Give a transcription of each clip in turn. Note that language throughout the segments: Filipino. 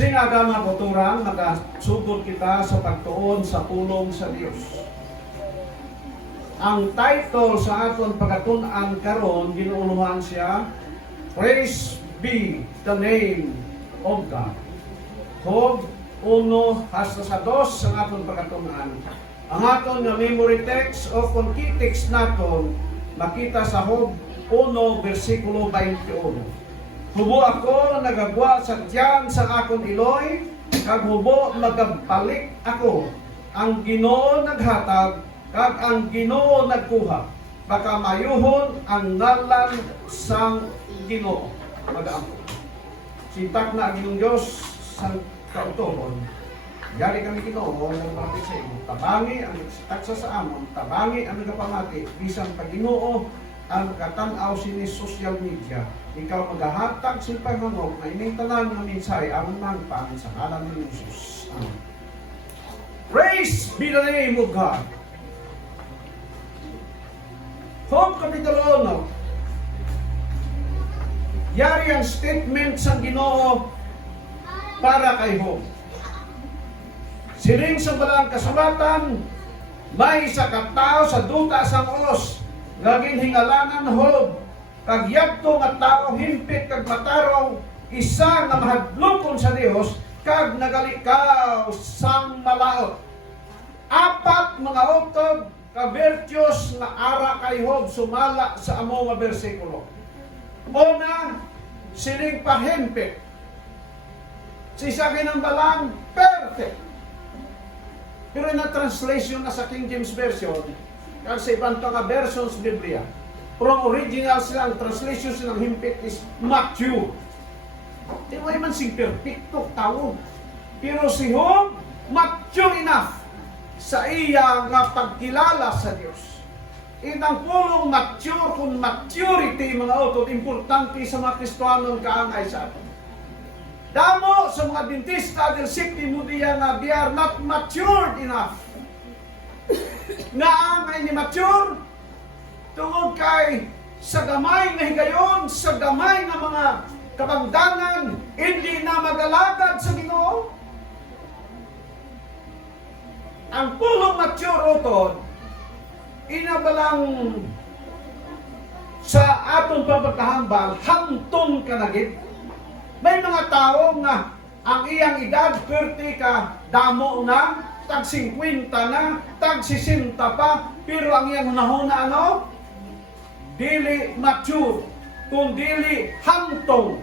Sing agama koturan, nagasugod kita sa pagtuon sa pulong sa Dios. Ang title sa aton pagatunan karon ginuuluhan siya, Praise be the name of God. Job 1 hasta sa 2 sa aton pagatunan. Ang aton nga memory text o kung key text naton makita sa Job 1 versikulo 21. Hubo ako nagagwa sa tiyan sa akon iloy, kag hubo magabalik ako. Ang Ginoo naghatag, kag ang Ginoo nagkuha. Baka mayuhon ang ngalan sang Ginoo. Mag-aampo. Sintak na ang Ginong Diyos sa kautohon. Yari kami Ginoo ng marapit sa imo. Tabangi ang taksa sa amon, tabangi ang nagapamati, bisan pag Ginoo ang katanaw sini social media. Ikaw maghahatag sa pagmamog na ining tanan ng minsay ang mangpan sa ngalan ni Jesus. Amen. Praise be the name of God. Job Kapitulo 1. Yari ang statement sa Ginoo para kay Job. Siring sa balang kasulatan, may isa ka tao sa duta sa ulos, laging hingalanan Job, kag yadto nga tao himpit kag matarong, isa nga mahadlokon sa Dios, kag nagalikaw sang malaot. Apat mga utod ka-virtues na ara kay Job sumala sa amo nga bersikulo. Una, sining pahimpit. Si isa kinambalang perfect. Pero na translation na sa King James Version, kasi ibang nga versions Biblia, from original silang translation silang himpit is mature. Di mo man sing perfecto tawag. Pero si Job, mature enough sa iya nga pagkilala sa Dios. Inang pulong mature kung maturity mga autot, importante sa mga Kristohanon kaangay sa atin. Damo sa mga dentista del Sikti Mudia nga they are not matured enough. Nga angay ni mature, tungod kay sa gamay nga higayon, sa gamay nga mga kabangdangan, hindi na magalagad sa Ginoo. Ang pulong mature utod, inabalang sa atong pagkahambal, hangtong kanagit. May mga tao nga ang iyang edad 30 ka damo na, tag 50 na, tag 60 pa, pero ang iyang hunahuna ano? Dili mature, kung dili hangtong.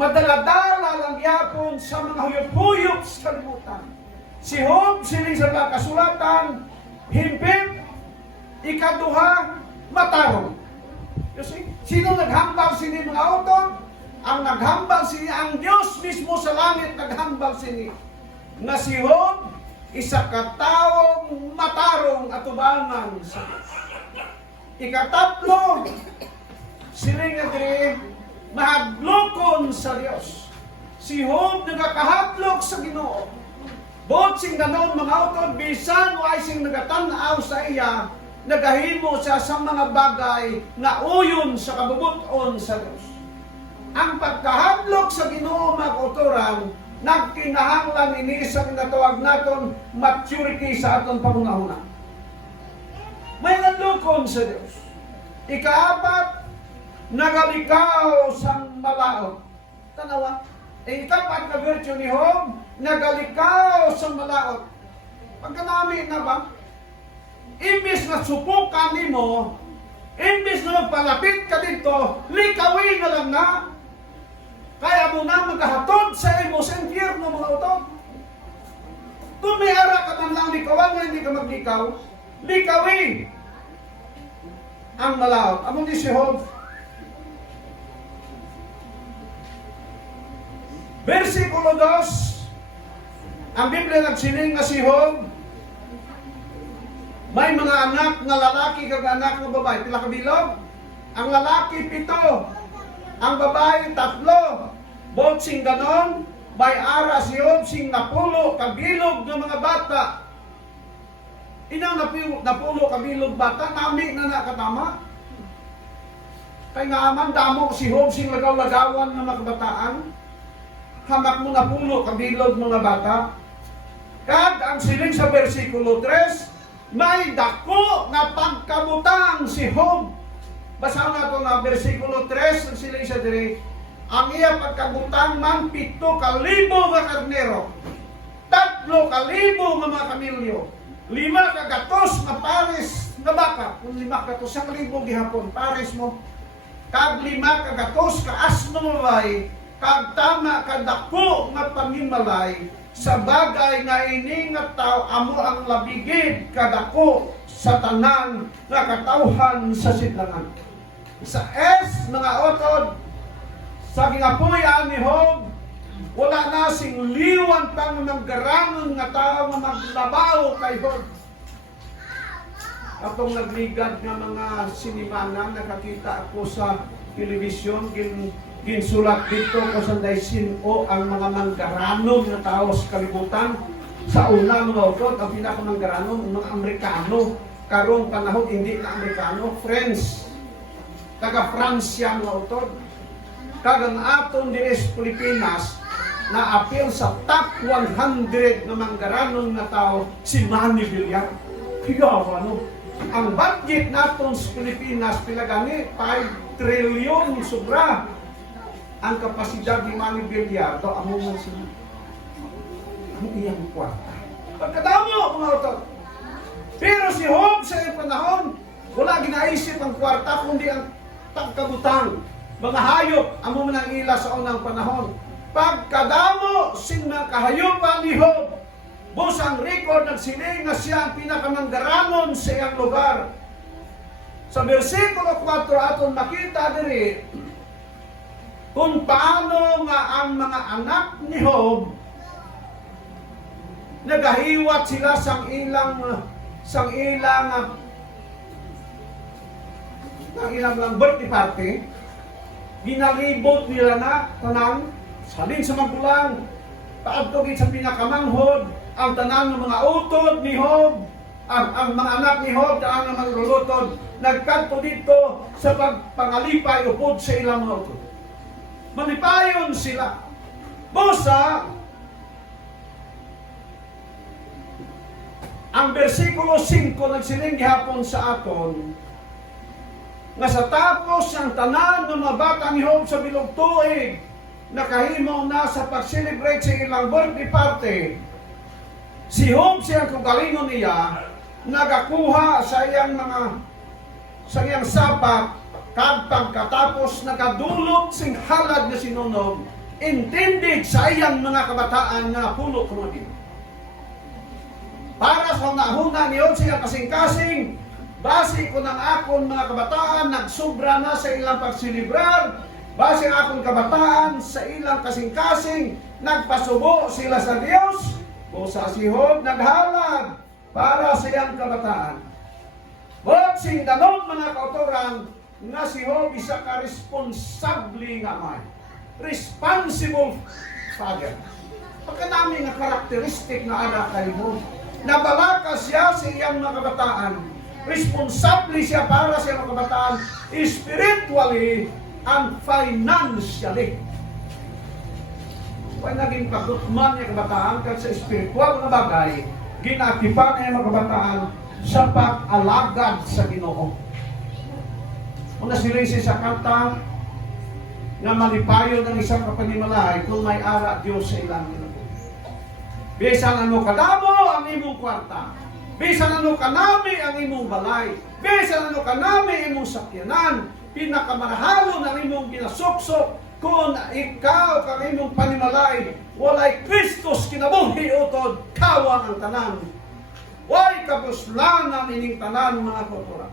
Madaladala lang yapon sa mga huyop-huyop sa kalimutan. Si Job, siling sa mga kasulatan, himpit, ikaduha, matarong. Kasi, sino naghambal sini mga auton? Ang naghambal sini, ang Diyos mismo sa langit naghambal sini. Nga si Job, isa kataong matarong atubangan sa Diyos. Ikatatlo, siling nga diri, mahadlokon sa Diyos. Si Job nagakahadlok sa Ginoo. Bot sing ganon mga auton, bisan o ay sing nagatanaw sa iya, nagahimo siya sa mga bagay na uyon sa kabubuton sa Diyos. Ang pagkahadlok sa Ginoo mga kautoran, nagkinahanglan ini sa kinatawag naton maturity sa aton pangunahuna. May nalukon sa Diyos. Ikaapat, nagalikaw sa malaot. Tanawa, ikapat na virtue ni Job, nagalikaw sa malaot. Pagkanami na ba? Imbis na supukan nimo, imbis na magpalapit ka dito, likawin na lang na. Kaya mo na maghahatod sa imo sa impyerno mga utod. Kung may ara ka man lang likawan na hindi ka maglikaw, likawin ang malaot. Among di si Job. Versikulo 2, ang Biblia nagsiling nga si Job, may mga anak na lalaki kag anak na babae. Pila ka bilog? Ang lalaki 7, ang babae 3. Bot sing ganon, may ara si Job sing napulo kabilog ng mga bata. Inang napulo kabilog bata, nami na nakatama. Kay nga aman damo si Job sing lagaw-lagawan ng mga kabataan. hamak mo na pulo kabilog mga bata. Kag ang siling sa versikulo 3, may dako nga pagkabutang si Job. Basa na ito na versikulo 3, ang siling sa diri, ang iya pagkabutang man 7,000 nga karnero, 3,000 nga mga kamilyo, 5 kagatos nga pares nga baka, kung 5 kagatos, 1,000 gihapon, pares mo, kag 5 kagatos ka asno mabay, kag tama kadako nga pamimalay, sa bagay nga ini nga tao amo ang labigid kadako sa tanan nga katawhan sa sidlangan. Sa S mga otod, sa gingapoy ani Job, wala na sing liwan pang naggarangon nga tao nga maglabaw kay Job. Atong nagligad nga mga sinimana, nakakita ako sa telebisyon, ginsulat dito ko sa sino ang mga manggaranon na tao sa kalibutan. Sa una mga utod, ang pinakamangaranon, mga Amerikano. Karong panahon, hindi na Amerikano, French. Taga-Fransya mga utod. Kagang aton dinis Pilipinas, na apil sa top 100 na manggaranon na tao, si Manny Villar. Hiyaw, ano? Ang budget naton sa Pilipinas, pilagani, 5 trilyon sobra. Ang kapasidad ni Manny Villar, ito ang mga sila. Ang iyang kwarta. Pagkadamo, mga utod. Pero si Job sa iyong panahon, wala ginaisip ang kwarta, kundi ang pagkabutang. Mga hayop, amo man ang ila sa unang panahon. Pagkadamo, sin mga kahayupan ni Job, bus ang record nagsiling na siya ang pinakamanggaranon sa iyang lugar. Sa versikulo 4, aton makita diri, kung paano nga ang mga anak ni Job nagahiwat sila sang ilang birthday party, ginalibot nila na tanan, salin sa magulang, paadtog sa pinakamanghod, ang tanan ng mga utod ni Job, ang mga anak ni Job, ang mga lulutod, nagkanto dito sa pagpangalipay upod sa ilang mga utod. Manipayon sila. Busa, ang versikulo 5 nagsiling gihapon sa aton, nga sa tapos ang tanan ng mga batang Job sa bilog tuig, nakahimo na sa pag-celebrate sa ilang birthday party, si Job siyang kugalingon niya, nagakuha sa iyang sapat, kag pagkatapos nakadulot sing halad na sinunog, intended sa iyang mga kabataan nga pulo kumabino. Para sa nahuna niyon siya kasing-kasing, base ko ng akon mga kabataan, nagsubra na sa ilang pagsilibrar, base ang akong kabataan sa ilang kasing-kasing, nagpasubo sila sa Diyos, o sa si Job naghalad para sa iyang kabataan. Huwag sing danon mga kautoran, nga si Job isa ka responsable nga man. Responsible father. Pagkadami nga karakteristik na anak kay Job. Nabalakas siya sa iyang mga kabataan. Responsable siya para sa iyang mga kabataan spiritually and financially. Kaya naging pagdutman niya kabataan kasi sa spiritual na bagay, ginakipan niya mga kabataan sa pag-alagad sa Ginoo. Una sila sa kanta na malipayo ng isang kapanimalay kung may ara Diyos sa ilang ginoo. Bisan ano kadamo ang imong kwarta, bisan ano kanami ang imong balay, bisan ano kanami imong sakyanan, pinakamahalo ng imong ginasuksok, kung ikaw kang imong panimalay, walay Kristos kinabuhi utod, kawang ang tanan. Way kapuslanan ining tanan mga kautoran.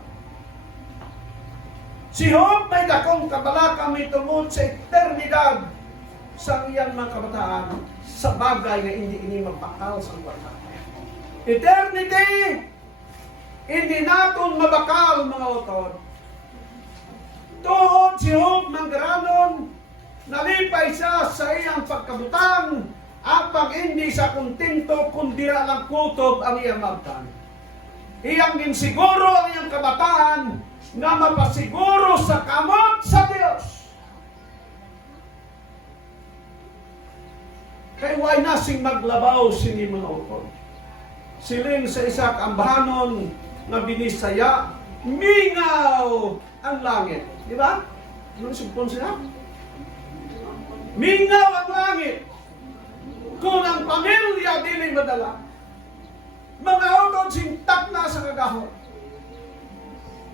Si Job may dakong kabalaka may tungod sa eternidad sa iyang mga kabataan sa bagay na hindi mabakal sa kwarta. Eternity, hindi natin mabakal mga utod. Tuhod si Job manggaranon, nalipay siya sa iyang pagkabutang, apang hindi sa kontento kundi lang kutob ang iyang magtan. Iyang ginsiguro ang iyang kabataan nga mapasiguro sa kamot sa Diyos. Kay why na sing maglabaw sini mga utod. Siling sa isa kaambahanon na binisaya, mingaw ang langit. Di ba? Ano sugpon sila? Mingaw ang langit. Kung ang pamilya dili madala, mga utod sintak na sa kagahon.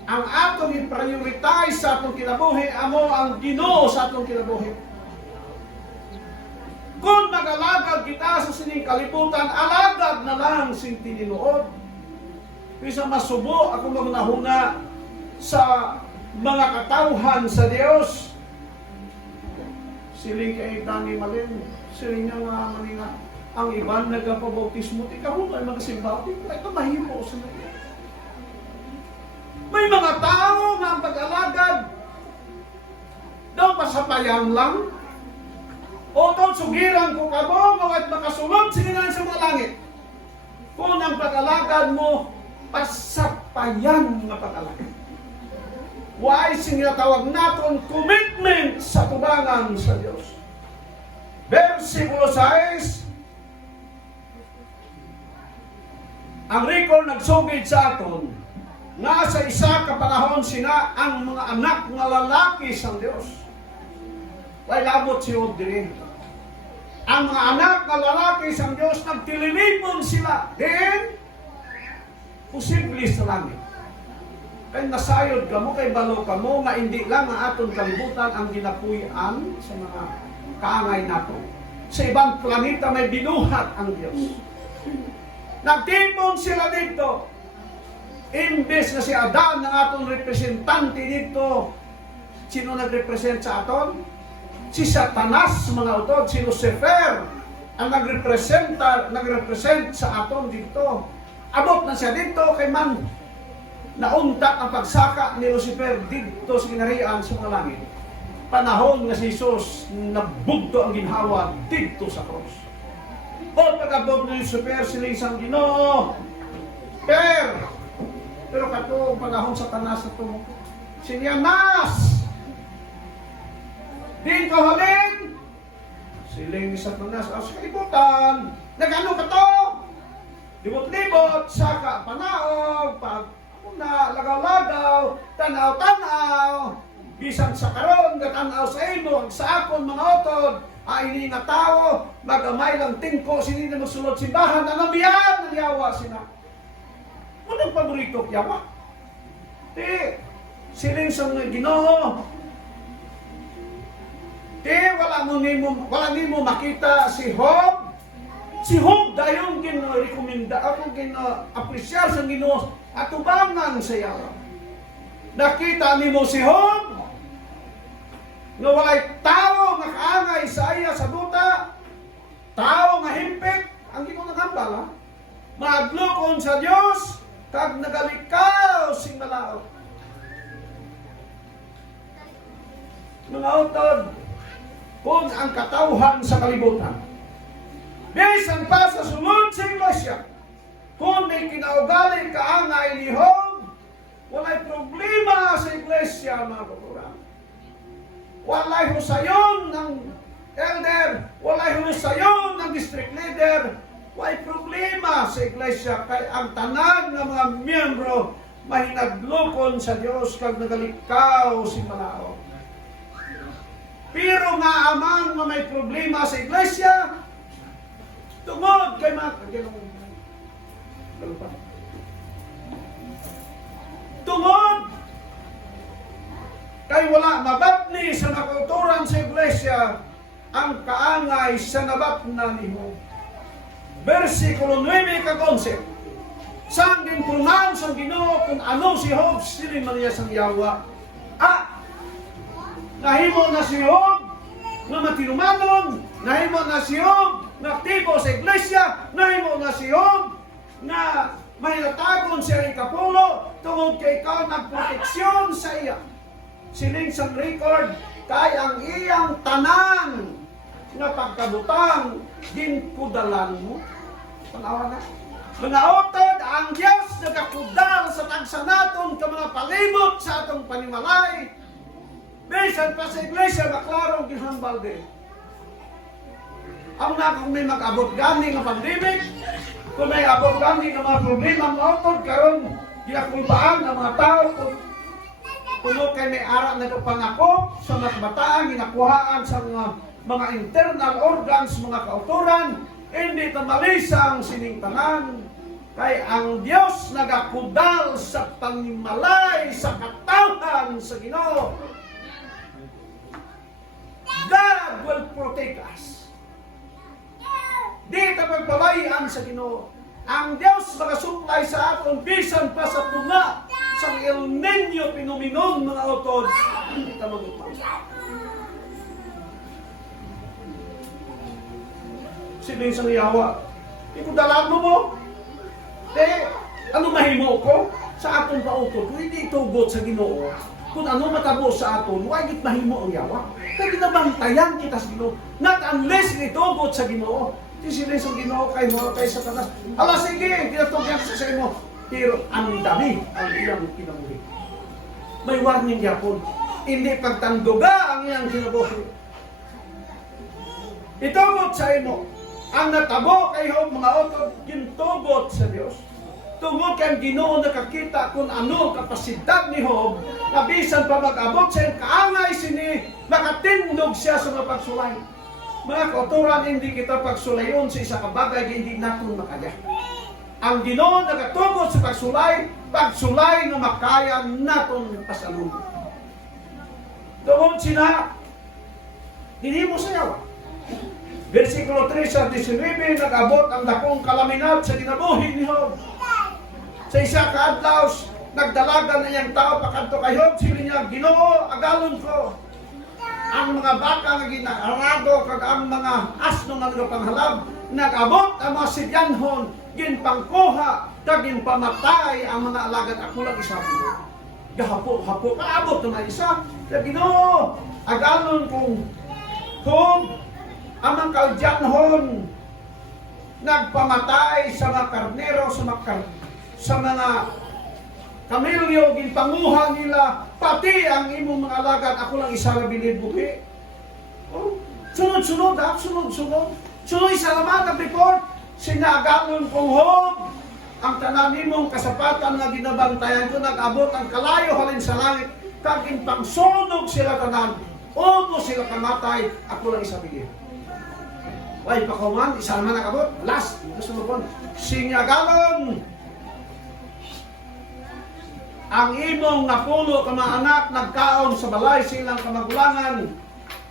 Ang atong i-prioritize sa atong kinabuhi, amo ang Ginoo sa atong kinabuhi. Kung mag-alagad kita sa sining kalibutan, alagad na lang sing tininuod. Bisa masubo ako magnahuna sa mga katawhan sa Dios. Siling kay Tani Malin, siling niya nga manina, ang iban nagpabautismo, di kahon ay magsimbaw, di ito mahimo sa mga. May mga tao na ang pag-alagad daw pasapayan lang. O daw sugiran ko kamo, mawat makasulod sinilan sa mga langit. Kung ang pag-alagad mo, pasapayan nga pag-alagad. Why sinatawag natin commitment sa tubangan sa Diyos. Versikulo 6, ang record nagsugid sa aton nga sa isa ka panahon sina ang mga anak nga lalaki sa Dios. Way labot si Audrey. Ang mga anak nga lalaki sa Dios nagtilinipon sila. Then posible sa langit. Kay nasayod ka mo, kay balo ka mo, nga hindi lang ang aton kalibutan ang ginapuy-an sa mga kaangay nato. Sa ibang planeta may binuhat ang Diyos. Nagtipon sila dito. Imbes na si Adan ang atong representante dito, sino nagrepresent sa aton? Si Satanas, mga utod, si Lucifer ang nagrepresent sa aton dito. Abot na siya dito kay man nauntak ang pagsaka ni Lucifer dito sa kinarian sa mga langit. Panahon nga si Jesus nabugto ang ginhawa dito sa cross. O pag-abot ni Lucifer sila isang Ginoo. Pero kato panahon sa tanas ito, sinyanas! Din ko halin! Siling sa tanas, sa kalibutan, nagano ka to? Libot-libot, saka panaog, pag na lagaw-lagaw, tanaw-tanaw, bisan sa karon, gatanaw sa imo, sa akon mga otod, ini nga tao, magamay lang tingko, sini na magsulod simbahan, nanabiyan, nanyawa sina. Anong paborito yawa? Siling sa mga Ginoo. Wala nimo makita si Job. Si Job dayon gino-rekomenda, ako gino-apresyar sa Ginoo at tubangan sa yawa. Nakita nimo si Job nga walay tao nga kaangay sa iya sa duta, tao nga himpit, ang Ginoo nagambal, maadlokon sa Dios, kag nagalikaw sing malaot. Mga utod, kung ang katawhan sa kalibutan, bisan pa sa sunod sa iglesia, kung may kinaugali kaangay ni Job, walay problema sa iglesia, mga katurang. Walay husayon ng elder, walay husayon ng district leader, way problema sa iglesia kay ang tanan ng mga miyembro mahinaglukon sa Dios kag nagalikaw si Malao. Pero nga amang nga may problema sa iglesia tungod kay mga tungod kay wala mabatni sa nakauturan sa iglesia ang kaangay sa nabatna ni Job. Versikulo 9 ka 11. Saan din pronounce ang Ginoo kung ano si Job, silin man niya sang yawa. Nahimo na si Job na matinumanon, nahimo na si Job na aktibo sa iglesia, nahimo na si Job na mahilatagon siya ikapulo tungod kay ikaw nagproteksyon sa iya. Siling sa record, kay ang iyang tanan nga pagkabutang ginkudalan mo. Panawa na. Mga utod, ang Diyos nagakudal sa tagsa naton ka mga palibot sa atong panimalay. Bisan pa sa iglesia, maklarong ginhambal din. Ang na kung may mag-abot gani nga pandemic, kung may abot gani nga mga problema mga utod, karon ginakulbaan ang mga tao puno kay may ara na pangako sa mga kabataan, ginakuhaan sa mga internal organs, mga kauturan, hindi tamalisang siningtanan. Kay ang Diyos nagakudal sa pangmalay sa katawan sa Ginoo. God will protect us. Di ka magpabayaan sa Ginoo. Ang Diyos magasuplay sa aton bisan pa sa tunga sa El Niño pinuminon mga utod. Hindi ka magupang. Sino yung isang yawa? Ikudalan mo. Ano mahimo ko? Sa aton pautod, kung hindi itugot sa Ginoo, kung ano matabo sa aton, why mahimo ang yawa? Kaya ginabantayan kita sa Ginoo. Not unless itugot sa Ginoo. Sila sa Ginoo kay mo kay Satanas. Ala sige, ginatugyan sa imo. Pero ang dami ang iyang kinabuhi. May warning yapon. Hindi pagtanduga ang iyang kinabuhi. Itugot sa imo. Ang natabo kayo mga utod, gintugot sa Dios. Tungod kay Ginoo nakakita kung ano kapasidad ni Job, nabisan pa mag-abot sa kaangay sini, nakatindog siya sa mga pagsulay. Mga kauturan, hindi kita pagsulayon sa isa kabagay, hindi natin makaya. Ang Ginoo nakatugot sa pagsulay na makaya natin pasalubong. Tungod sina, hindi mo sayaw. Versikulo 3 sa 19, nag-abot ang dakong kalaminat sa kinabuhi ni Job. Sa isa kaadlaw, nagdalagan na iyang tao pakanto kay Job, sili niya, Ginoo, agalon ko. Ang mga baka nga ginarado, kag ang mga asno nga nagapanghalab, nag-abot ang mga sidyanhon, ginpangkuha, kag ginpamatay ang mga alagad. Ako lang isabi. Gahapo, kaabot na mga isa. Kaya Ginoo, agalon kong Job, ang mga kaudyanhon nagpamatay sa mga karnero, sa mga kamilyo, ginpanguha nila, pati ang imong mga alagad, ako lang isa na bilid buhi. Oh, sunod-sunod. Sunod salamat ang report, sinagalon kong Job, ang tanan nimong kasapatan na ginabantayan ko, nag-abot ang kalayo halin sa langit, kaging pangsunog sila tanan, o sila kamatay, ako lang isa bilid. Why, pakuman, isa naman nakabot. Last, gusto mo po. Sinyagalon. Ang imong napulo ka mga anak, nagkaon sa balay silang kamagulangan.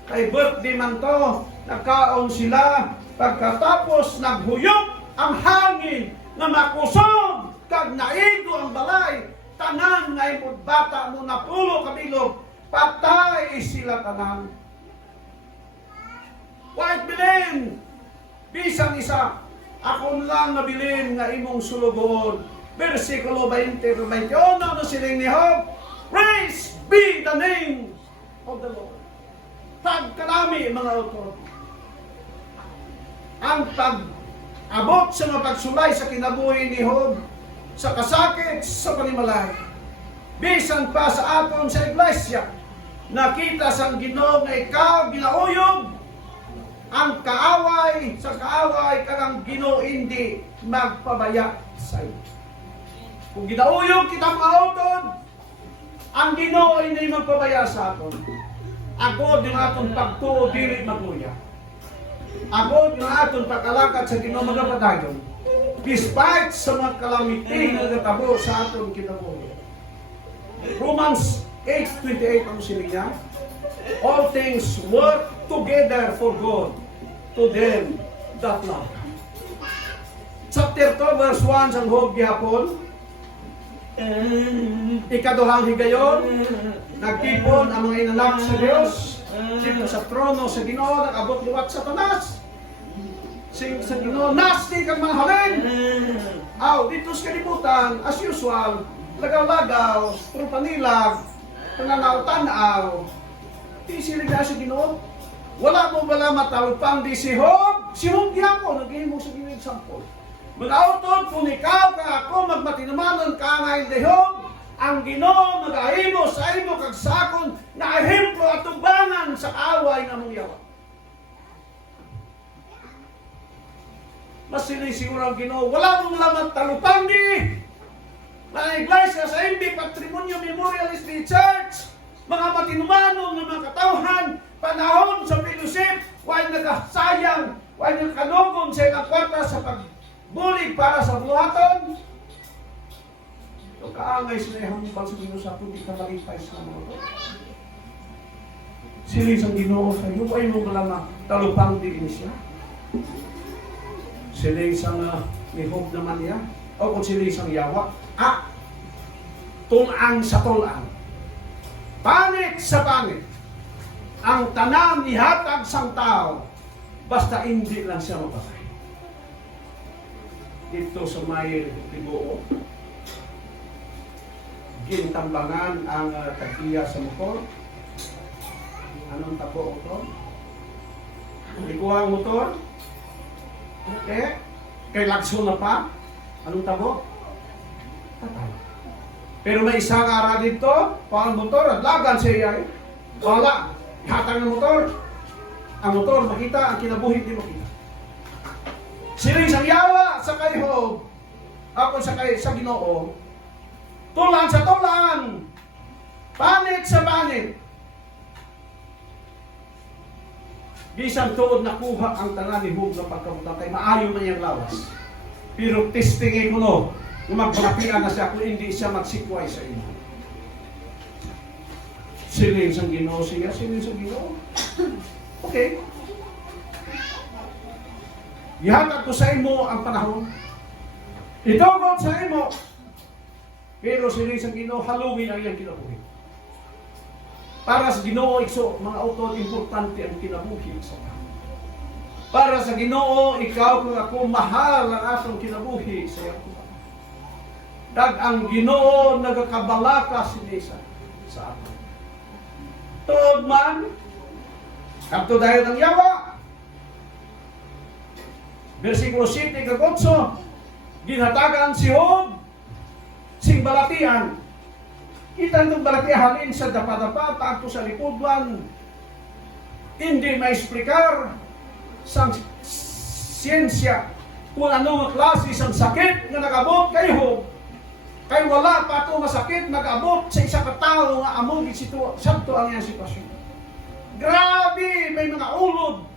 Kay birthday man to, nagkaon sila. Pagkatapos, naghuyok ang hangin na makusog. Kag naigo ang balay. Tanan na imong bata mo napulo kabilog. Patay sila tanan. White bilin, bisan isa, ako lang nabilin nga imong sulugon. Versikulo 20-21 na siling ni Job, praise be the name of the Lord. Pagkalami mga utod, ang pag-abot sa mga pagsulay sa kinabuhi ni Job, sa kasakit, sa panimalay, bisan pa sa aton sa iglesia, nakita sa Ginoo nga ikaw ginauyog, ang kaaway sa kaaway karang Ginoo hindi magpabaya sa iyo. Kung ginauyog kita mga utod, ang Ginoo hindi magpabaya sa aton. Agod yung aton pagtuo dili maguya. Agod yung aton pagkalakad sa Ginoo magapadayon. Despite sa mga calamity na natabo sa aton kinabuhi. Romans 8:28 ang siling niya. All things work together for good to them that love. Chapter 2 verse 1 sang Job gihapon. Ikaduhang higayon, nagtipon ang mga inanak sa Dios, sino sa trono sa Ginoo, nag-abot liwat sa tanas. Sa Ginoo, nasty kang mga halin. Dito sa kalibutan, as usual, lagaw-lagaw, trupanilag, pananaw-tanaw. Di sila na sa Ginoo. Wala mo bala matawag di si Job. Si Job gihapon, naging mo sa Ginoo example. Mga utod, kung ikaw ka ako, magmatinamanon ka ngayon ni Job, ang Ginoo mag-ahimo sa imo kag sakon na ehemplo at tubangan sa away nga mong yawa. mas siguro ang Ginoo. Wala mong lamang talupang di. Mga iglesia sa MB Patrimonio Memorial SD Church, mga matinumanon ng mga katawhan, panahon sa fellowship, huwag nagasayang, huwag nagkanugon sa ilang kwarta sa pagbulig para sa buhaton. So kaangay sila yung hambal sa Ginoo sa puti ka malipay sa mga ito. Sila isang Ginoo sa iyo, ay mo lamang talupang di siya. Sila isang nihog naman niya, o kung sila isang yawa, tulang sa tulang, panit sa panit, ang tanan ihatag sang tao, basta hindi lang siya mapatay. Dito sa may Libuo, gintambangan ang tagiya sa motor. Anong tabo ito? Ikuha ang motor. Okay? Kay lagso na pa. Anong tabo? Patay. Pero may isang ara dito, pang motor, at lagan siya. Wala. Hatang ng motor. Ang motor makita, ang kinabuhi di makita. Sila isang yawa sa kayhog. Ako sa Ginoo. Tulan sa tulan. Panit sa panit. Bisan tuod nakuha ang tanan ni Hug na pagkabutan kay maayo man yung lawas. Pero testingin ko no, magpalapian na siya kung hindi siya magsikway sa inyo. Silin sa Ginoo siya, silin sa Ginoo. Okay. Ihatag ko sa imo ang panahon. Itugod sa imo. Pero silin sa Ginoo, halungin ang iyang kinabuhi. Para sa Ginoo, mga auto, importante ang kinabuhi sa tao. Para sa Ginoo, ikaw kung ako, mahal ang atong kinabuhi sa iyong kuha. Dag ang Ginoo, nagakabalaka sila sa ato. Tuod man, kapto dahil ng yawa. Versikulo 7, kagotso, ginhatagan si Hog, sing balatian. Kita itong balatihalin sa dapa-dapa, tato sa likudwan. Hindi ma-explicar sa siyensya kung anong klase isang sakit na nag-abot kay Hog. Kay wala pa ito masakit, nag-abot sa isa katao nga among sabto ang iyang sitwasyon. Grabe, may mga ulod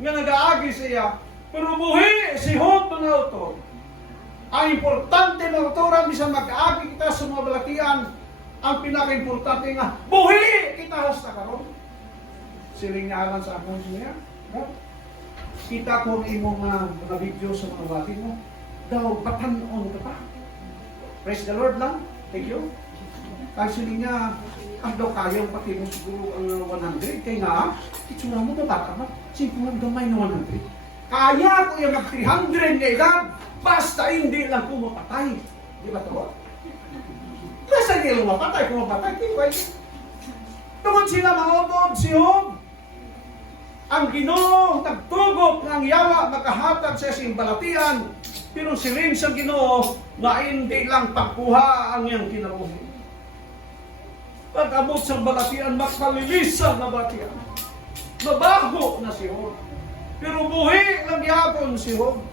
nga nag-aagi siya. Pero buhi si Hog mga autor. Ang importante mga autoran, bisan mag-aagi kita sa mga balatian, ang pinaka-importante nga, buhi kita hasta karon. Siling niya sa akong siya. Kita ko ang imong mga video sa mga bati mo. Daw, patanon ka pa. Praise the Lord lang. Thank you. Kasi niya, daw kayang pati mo siguro ang 100. Kaya nga, itsura mo na bata ba? Siguro ang gamay na 100. Kaya ko yung mag-300 na edad, basta hindi lang ko mapatay. Di ba ito? Basta hindi lang mapatay, kung mapatay, tiway. Tungod sila mga utod, si Hog, ang Ginoo, nagtugok ng yawa, makahatag sa simbalatian, pero silin sa Ginoo, na hindi lang pagkuha ang iyang kinabuhi. Pag-abot sa balatian, makalilisang na balatian. Mabaho na si Hog. Pero buhi lang yapon si Hog.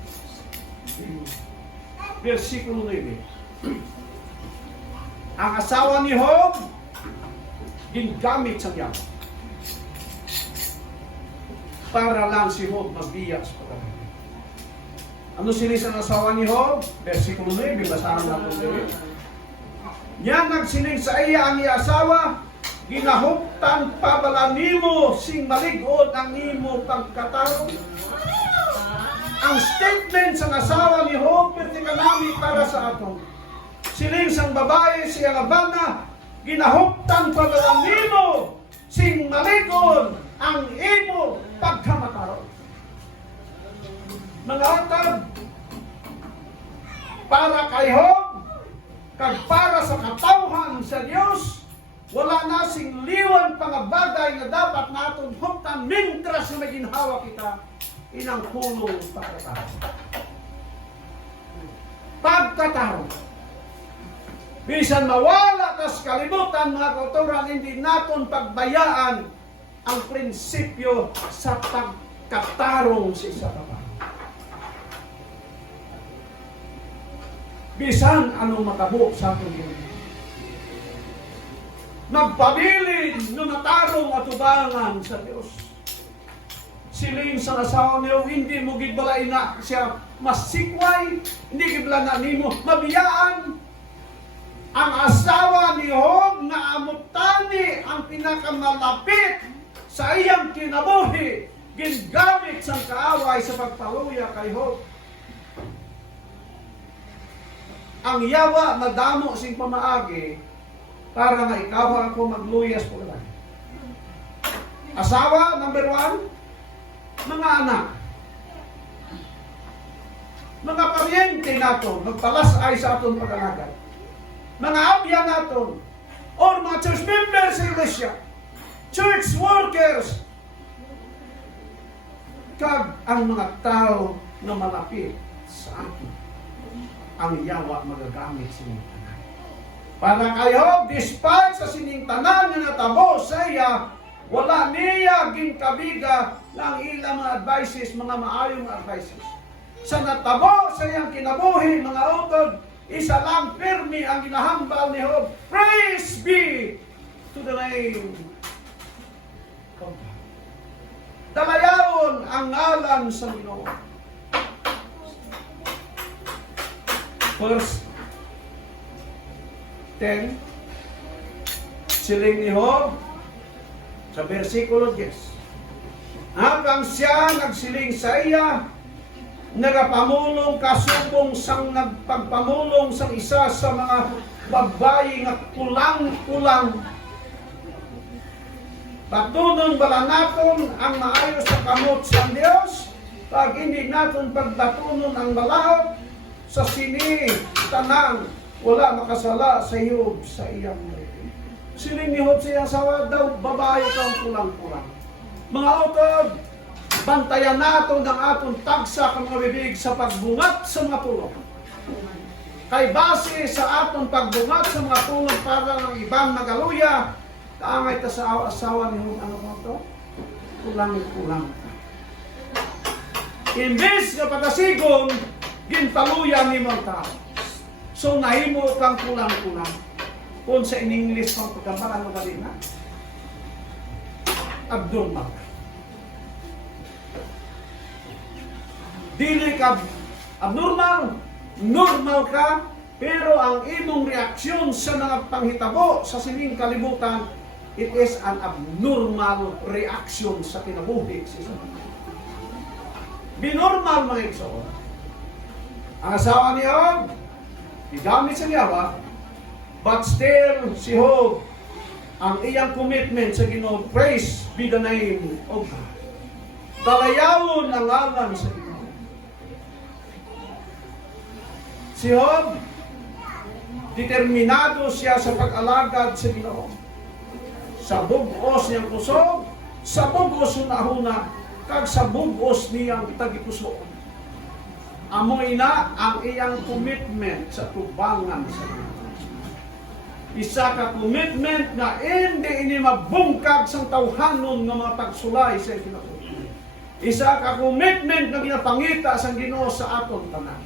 Versikulo 9. Ang asawa ni Hog, gingamit sa yawa. Para lang si Hog magbiyak sa pagkakas. Ano sinis ang asawa ni Hog? Versikulo 9, basahan natin dito. Yan nagsining sa iya ang iya asawa, ginahuktan pabala nimo sing maligod ang imo pagkatao. Ang statement sa asawa ni Hog, pertikanami para sa ato. Siling sang babae siya nga bana, ginahuktan pabala nimo sing maligod ang imo pagkamatao. Mga utod, para kay Hog, kag para sa katawhan sa Dios, wala na sing liwan pang bagay nga dapat naton huktan mintras na may ginhawa kita inang hulong pagkatao. Pagkatao. Bisan mawala tas kalibutan mga kauturan, hindi naton pagbayaan ang prinsipyo sa pagkatarong sa isa pa. bisan anong matabo sa atong Ginoo. Magpabilin na matarong atubangan sa Dios. Siling sa asawa niyo, hindi mo gibalain na siya masikway, hindi gibala na nimo mabiyaan. Ang asawa ni Job na amutani ang pinakamalapit sa iyang kinabuhi, gingamit sa kaaway sa pagpaluya kay Job. Ang yawa madamo sing pamaagi para nga ikaw ako magluyas po lang. Asawa, number 1, mga anak. Mga paryente nato, magpalasay sa aton pag-alagad. Mga abya naton, or mga church members sa iglesia, church workers, kag ang mga tao na malapit sa atin, ang yawa magagamit sa inyong tanan. Para kayo, despite sa sining tanan na natabo sa iya, wala niya ginkabiga ng ilang mga advices, mga maayong advices. Sa natabo sa iyang kinabuhi, mga utod, isa lang firme ang ginahambal ni Job. Praise be to the name of God. Dalayaon ang ngalan sa Ginoo. Verse 10, siling ni Job sa versikulo 10. Habang siya nagsiling sa iya, nagapamulong kasubong sang nagpagpamulong sang isa sa mga babayi nga kulang-kulang. Batunon bala naton ang maayo sa kamot sa Dios, pag hindi naton pagbatunon ang malahot sa sini tanan, wala makasala sa Job sa iyang marito. Siling ni Job sa iyang asawa daw, babae kang kulang-kulang. Mga utod, bantayan nato ng aton tagsa kang mga bibig sa pagbungat sa mga pulong. Kay base sa aton pagbungat sa mga pulong para ng ibang nagaluya, kaangay ta sa asawa ni Job, ano mo to? Kulang-kulang. Imbes nga pagkasigon, ginpaluya ni mga tao. So nahimo kang kulang-kulang. Kung sa in-English pang pagkamarang mo na abnormal. Dili ka abnormal, normal ka, pero ang imong reaksyon sa mga panghitabo sa sining kalibutan, it is an abnormal reaction sa kinabuhi. Binormal mga igsoon. Ang asawa ni Job, igamit sa yawa, but still si Job, ang iyang commitment sa Ginoo, praise be the name of God. Dalayawon ang ngalan sa Ginoo. Si Job, determinado siya sa pag-alagad sa Ginoo. Sa bugos niyang kusog, sa bugos hunahuna, kag sa bugos niyang tagipusoon. Amoy na ang iyang commitment sa tubangan sa Ginoo. Isa ka commitment na hindi ini mabungkag sang tawhanon nga mga pagsulay sa Ginoo. Isa ka commitment na ginapangita sang Ginoo sa aton tanan.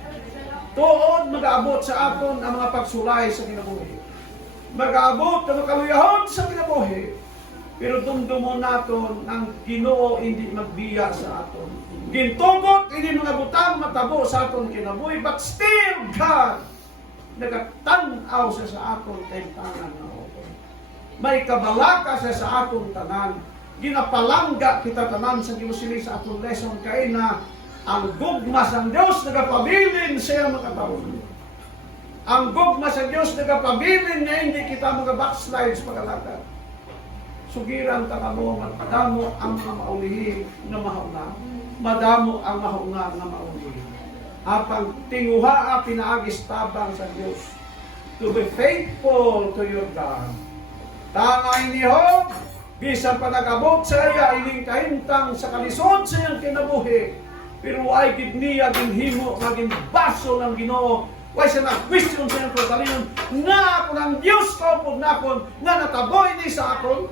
Tuod mag-aabot sa aton ang mga pagsulay sa kinabuhi. Mag-aabot ang makaluyahon sa kinabuhi. Pero dumdumon naton ang Ginoo hindi magbiya sa aton. Gintugot ini mga butang matabo sa aton kinabuhi, but still God nagatanaw siya sa aton tanan na oton. May kabalaka siya sa aton tanan. Ginapalangga kita tanan sa gimusili sa aton lesson kay na ang gugma sa Diyos nagapabilin siya makataon. Ang gugma sa Diyos nagapabilin na hindi kita mag-backslide sa pag-alagad. Sugiran ta kamo, madamo ang mga maulihi na mahauna. Madamo ang mahauna na maulihi. Apang tinguha pinaagis tabang sa Diyos. To be faithful to your God. Tangay ni Job, bisan pa nag-abot sa iya, iling kahintang sa kalisod sa iyang kinabuhi. Pero ay gid niya ginhimo maging baso ng Ginoo. Why siya na-question sa iyang pagkalingon, nga ako ng Diyos kaupod na akon, nga nataboy ni sa akon,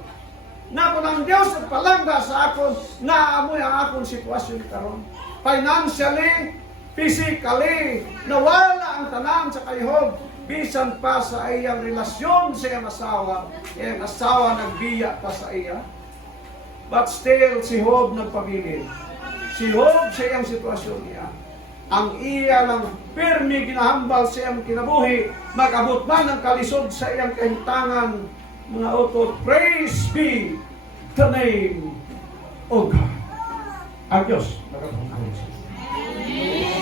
nga ako ng Diyos at palangga sa akon, nga amoy ang akong sitwasyon karon. Financially, physically, nawala ang tanan sa kayhog, bisan pa sa iyang relasyon sa iyang asawa nagbiya pa sa iya. But still, si Job nagpabilin. Si Job sa iyang sitwasyon niya. Ang iya lang pirmi ginahambal sa iyang kinabuhi, mag-abot man ang kalisod sa iyang kahintangan, mga utot. Praise be the name of God. Ang Diyos.